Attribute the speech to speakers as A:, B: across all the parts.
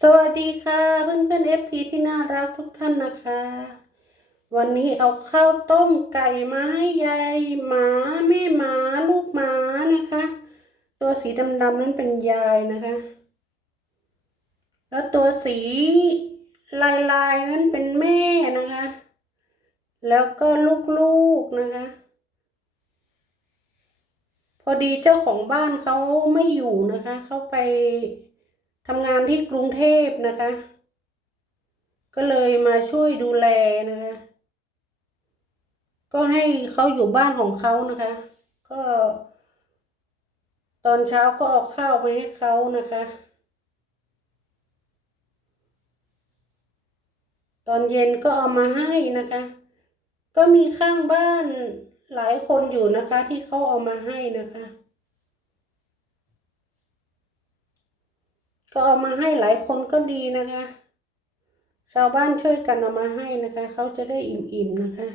A: สวัสดีค่ะเพื่อนเพื่อนเอฟซีที่น่ารักทุกท่านนะคะ วันนี้เอาข้าวต้มไก่มาให้ยายหมาแม่หมาลูกหมานะคะ ตัวสีดำๆนั้นเป็นยายนะคะ แล้วตัวสีลายๆนั้นเป็นแม่นะคะ แล้วก็ลูกๆนะคะ พอดีเจ้าของบ้านเขาไม่อยู่นะคะเขาไป ทำงานที่กรุงเทพนะคะ ก็เลยมาช่วยดูแลนะคะ ก็ให้เขาอยู่บ้านของเขานะคะ ก็ ตอนเช้าก็เอาข้าวไปให้เขานะคะ ตอนเย็นก็เอามาให้นะคะ ก็มีข้างบ้านหลายคนอยู่นะคะที่เขาเอามาให้นะคะ ก็เอามาให้หลายคนก็ดีนะคะ ชาวบ้านช่วยกันเอามาให้นะคะ เขาจะได้อิ่มๆนะคะ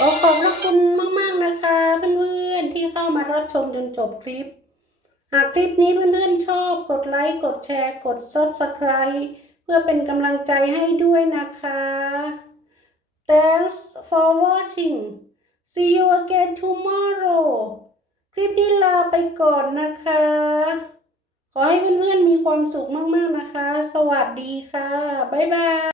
B: ข
A: อขอบพระคุณมาก ๆ นะคะเพื่อนๆที่เข้ามารับชมจนจบคลิป หากคลิปนี้เพื่อนๆชอบ กดไลค์ กดแชร์ กด Subscribe เพื่อเป็นกำลังใจให้ด้วยนะคะ Thanks for watching see you again tomorrow คลิปนี้ลาไปก่อนนะคะ ขอให้เพื่อนๆมีความสุขมาก ๆ นะคะ สวัสดีค่ะ บ๊ายบาย